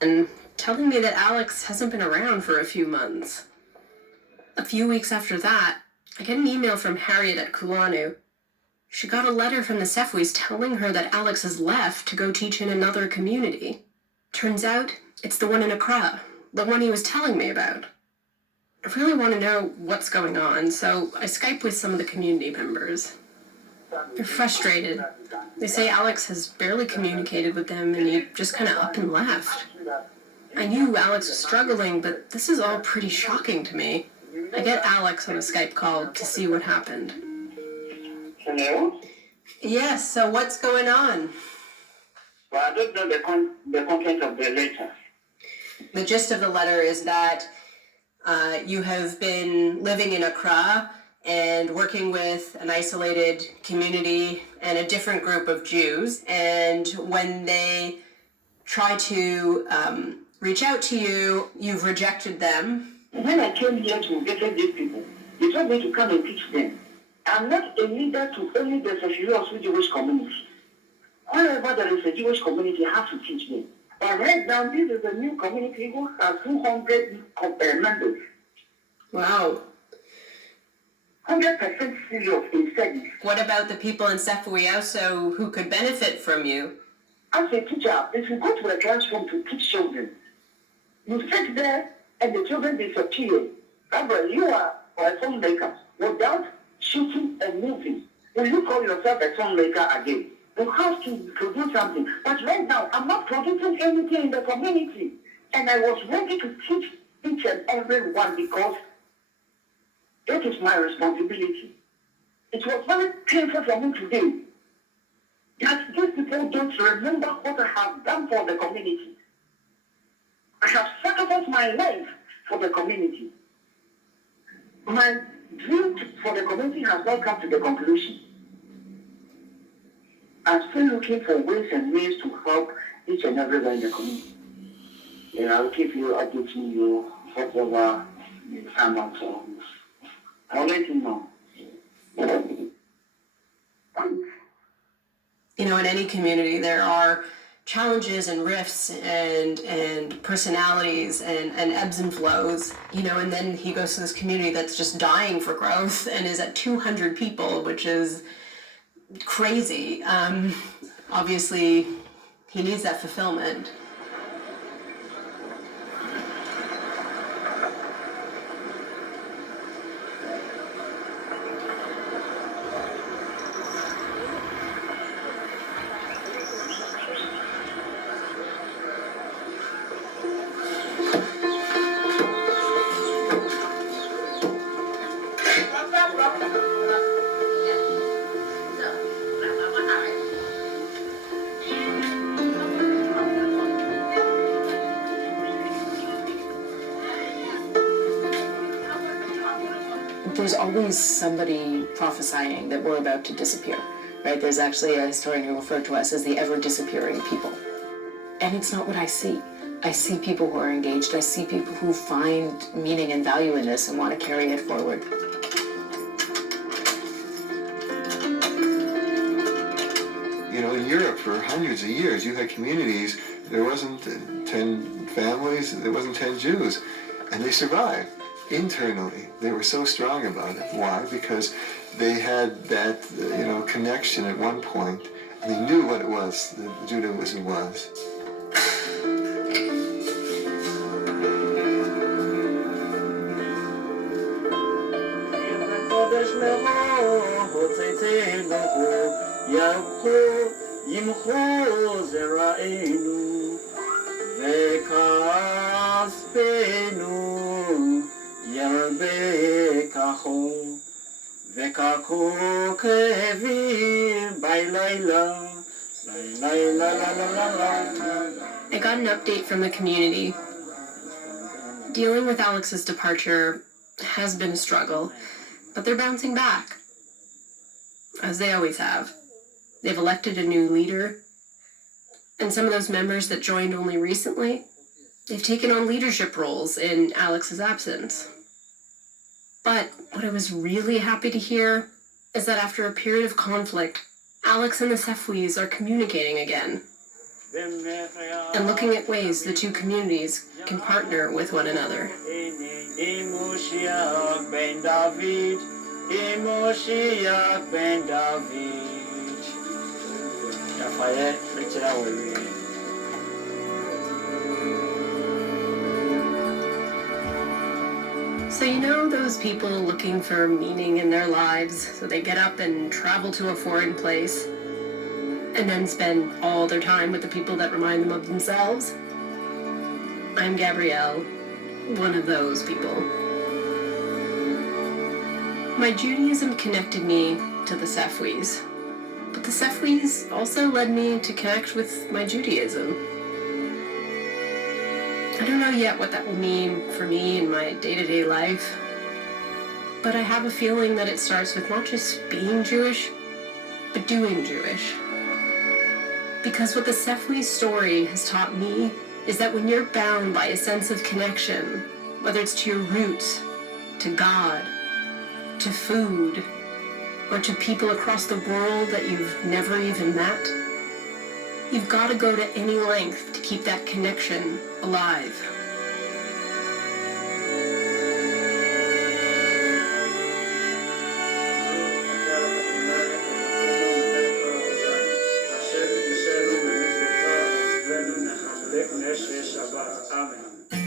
and telling me that Alex hasn't been around for a few months. A few weeks after that, I get an email from Harriet at Kulanu. She got a letter from the Sefwis telling her that Alex has left to go teach in another community. Turns out, it's the one in Accra, the one he was telling me about. I really want to know what's going on, so I Skype with some of the community members. They're frustrated. They say Alex has barely communicated with them and he just kind of up and left. I knew Alex was struggling, but this is all pretty shocking to me. I get Alex on a Skype call to see what happened. Hello? Yes, so what's going on? Well, I don't know the content of the letter. The gist of the letter is that you have been living in Accra and working with an isolated community and a different group of Jews. And when they try to reach out to you, you've rejected them. When I came here to visit these people, they told me to come and teach them. I'm not a leader to only the Sefwi Jewish community. Wherever there is a Jewish community, I have to teach them. But right now, this is a new community who has 200 members. Wow. 100% serious in studies. What about the people in Sefwi also who could benefit from you? As a teacher, if you go to a classroom to teach children, you sit there and the children disappear. However, you are a filmmaker without shooting a movie. Will you call yourself a filmmaker again? You have to produce something. But right now, I'm not producing anything in the community. And I was ready to teach each and every one because it is my responsibility. It was very painful for me today that these people don't remember what I have done for the community. I have sacrificed my life for the community. My dream for the community has not come to the conclusion. I'm still looking for ways and means to help each and everyone in the community. And I'll keep you updating you whatever you come on. So I'll let you know. You know, in any community, there are challenges and rifts and personalities and ebbs and flows, you know, and then he goes to this community that's just dying for growth and is at 200 people, which is crazy. Obviously, he needs that fulfillment. There's always somebody prophesying that we're about to disappear, right? There's actually a historian who referred to us as the ever-disappearing people. And it's not what I see. I see people who are engaged. I see people who find meaning and value in this and want to carry it forward. You know, in Europe for hundreds of years, you had communities, there wasn't 10 families, there wasn't 10 Jews, and they survived. Internally, they were so strong about it. Why? Because they had that, connection at one point, and they knew what it was, that Judaism was. I got an update from the community. Dealing with Alex's departure has been a struggle, but they're bouncing back, as they always have. They've elected a new leader, and some of those members that joined only recently, they've taken on leadership roles in Alex's absence. But what I was really happy to hear is that after a period of conflict, Alex and the Sefwis are communicating again. and looking at ways the two communities can partner with one another. So you know those people looking for meaning in their lives, so they get up and travel to a foreign place, and then spend all their time with the people that remind them of themselves? I'm Gabrielle, one of those people. My Judaism connected me to the Sefwis, but the Sefwis also led me to connect with my Judaism. I don't know yet what that will mean for me in my day-to-day life, but I have a feeling that it starts with not just being Jewish, but doing Jewish. Because what the Sefwi story has taught me is that when you're bound by a sense of connection, whether it's to your roots, to God, to food, or to people across the world that you've never even met, you've got to go to any length to keep that connection alive. Amen.